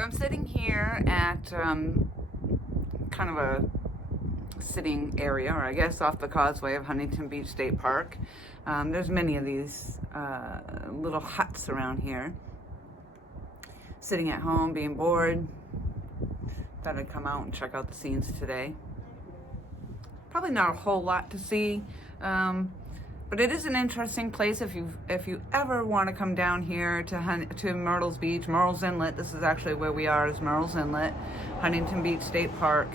So I'm sitting here at kind of a sitting area, or I guess off the Causeway of Huntington Beach State Park. There's many of these little huts around here. Sitting at home, being bored. Thought I'd come out and check out the scenes today. Probably not a whole lot to see, but it is an interesting place if you ever want to come down here to Myrtle's Beach, Myrtle's Inlet. This is actually where we are, is Myrtle's Inlet, Huntington Beach State Park.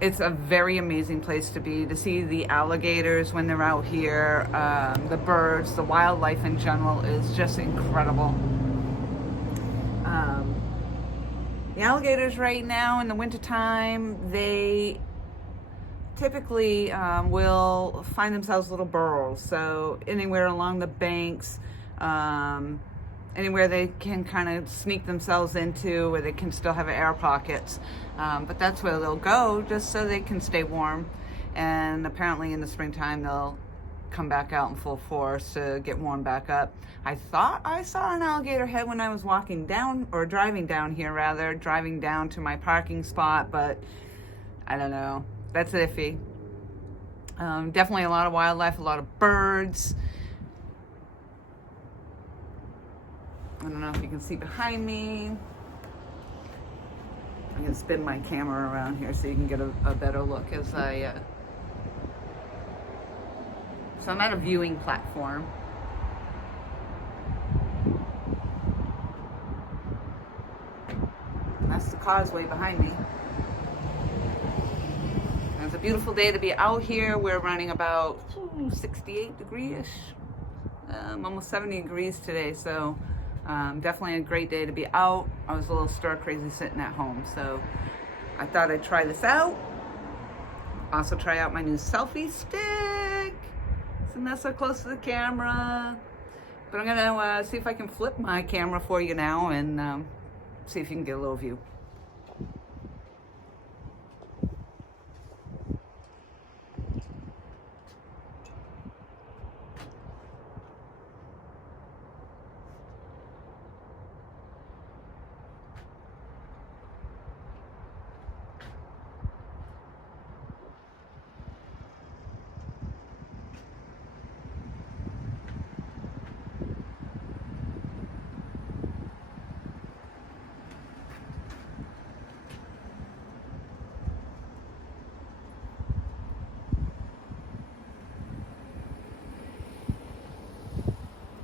It's a very amazing place to see the alligators when they're out here, the birds, the wildlife in general is just incredible. The alligators right now in the wintertime, they typically will find themselves little burrows. So anywhere along the banks, anywhere they can kind of sneak themselves into where they can still have air pockets. But that's where they'll go just so they can stay warm. And apparently in the springtime, they'll come back out in full force to get warmed back up. I thought I saw an alligator head when I was driving down to my parking spot, but I don't know. That's iffy. Definitely a lot of wildlife, a lot of birds. I don't know if you can see behind me. I'm going to spin my camera around here so you can get a better look as So I'm at a viewing platform. And that's the Causeway behind me. It's a beautiful day to be out here. We're running about 68 degrees, almost 70 degrees today. So definitely a great day to be out. I was a little stir crazy sitting at home. So I thought I'd try this out. Also try out my new selfie stick. It's not so close to the camera. But I'm gonna see if I can flip my camera for you now and see if you can get a little view.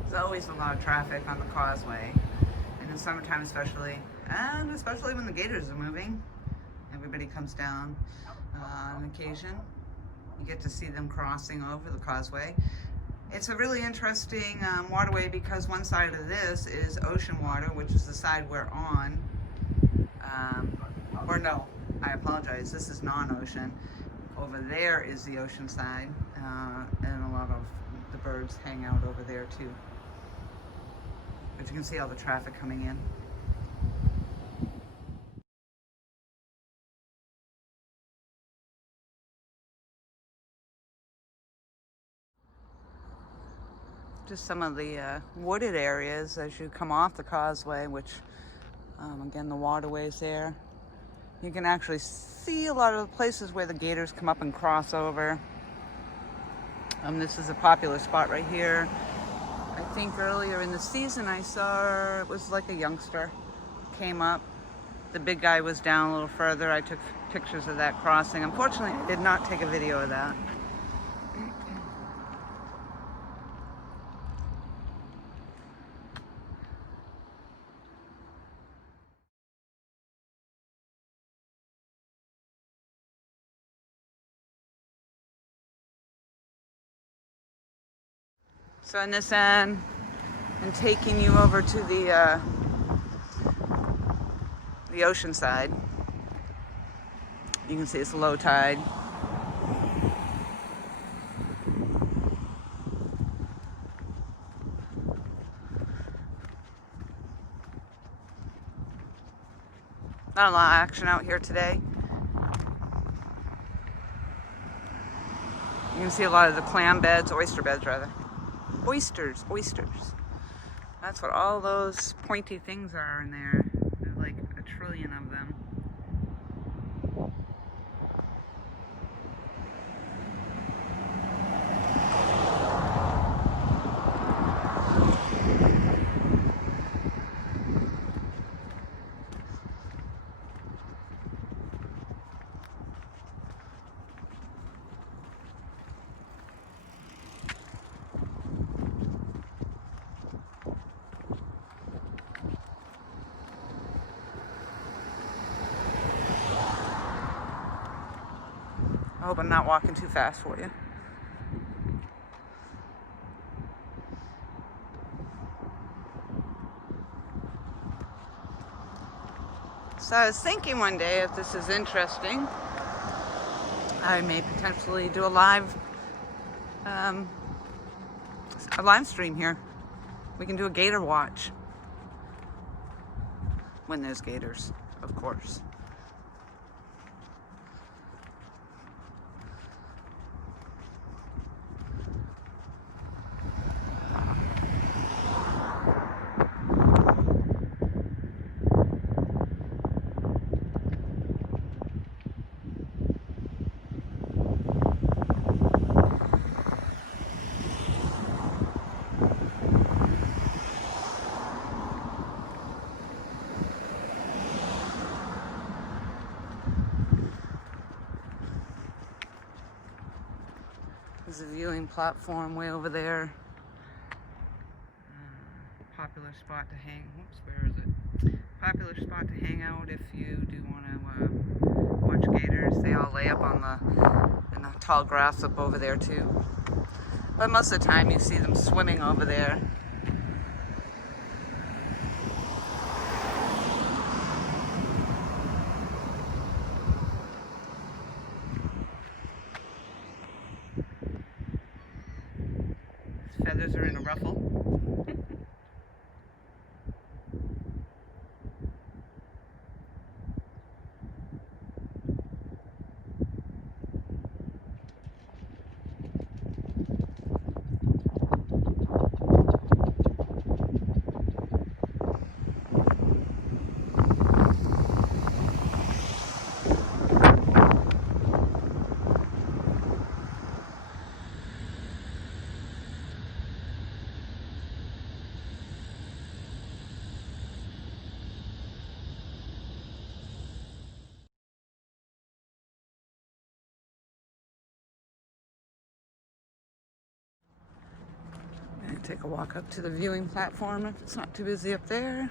There's always a lot of traffic on the Causeway, and in summertime especially, and especially when the gators are moving. Everybody comes down on occasion. You get to see them crossing over the Causeway. It's a really interesting waterway because one side of this is ocean water, which is the side we're on. Or no, I apologize, this is non-ocean. Over there is the ocean side, and a lot of the birds hang out over there too. But you can see all the traffic coming in. Just some of the wooded areas as you come off the Causeway, which again, the waterway's there. You can actually see a lot of the places where the gators come up and cross over. This is a popular spot right here. I think earlier in the season I saw, it was like a youngster came up. The big guy was down a little further. I took pictures of that crossing. Unfortunately, I did not take a video of that. So in this end, I'm taking you over to the ocean side. You can see it's low tide. Not a lot of action out here today. You can see a lot of the clam beds, oyster beds rather. Oysters. That's what all those pointy things are in there. They're like trillion of them. I hope I'm not walking too fast for you. So I was thinking one day, if this is interesting, I may potentially do a live stream here. We can do a gator watch. When there's gators, of course. There's a viewing platform way over there. Popular spot to hang. Whoops, where is it? Popular spot to hang out if you do want to watch gators. They all lay up in the tall grass up over there too. But most of the time you see them swimming over there. Feathers are in a ruffle. Take a walk up to the viewing platform if it's not too busy up there.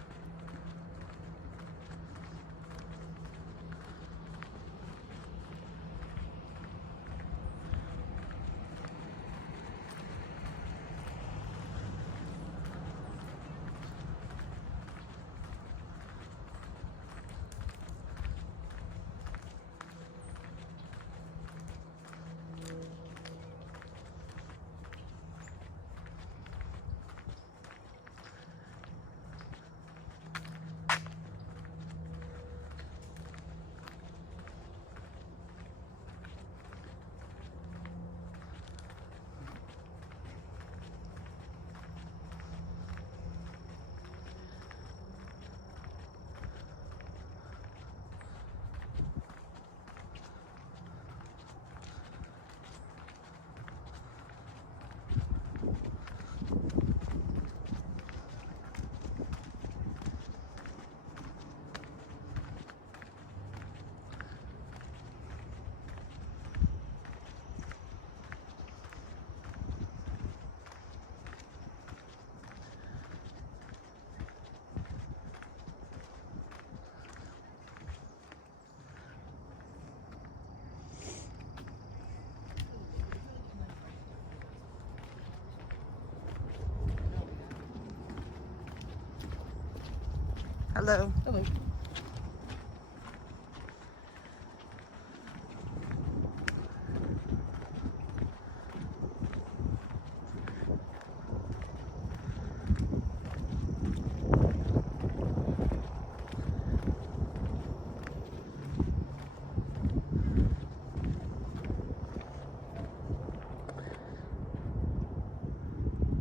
Hello. Hello.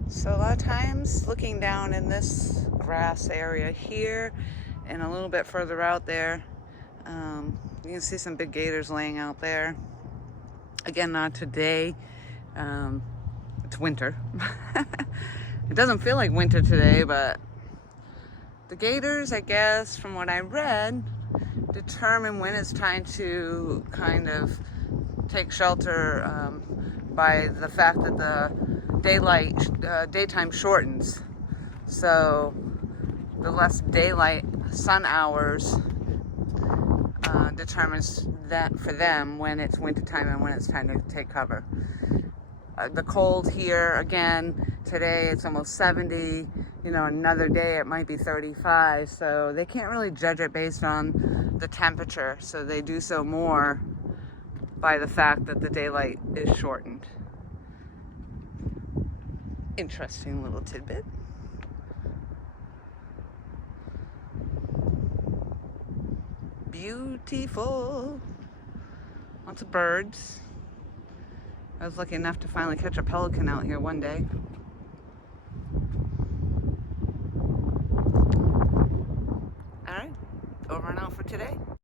So a lot of times looking down in this grass area here, And a little bit further out there, you can see some big gators laying out there. Again, not today. It's winter. It doesn't feel like winter today, but the gators, I guess, from what I read, determine when it's time to kind of take shelter by the fact that the daytime shortens. So the less daylight sun hours determines that for them when it's wintertime and when it's time to take cover. The cold here, again, today it's almost 70, another day it might be 35, so they can't really judge it based on the temperature, so they do so more by the fact that the daylight is shortened. Interesting little tidbit. Beautiful. Lots of birds. I was lucky enough to finally catch a pelican out here one day. All right, over and out for today.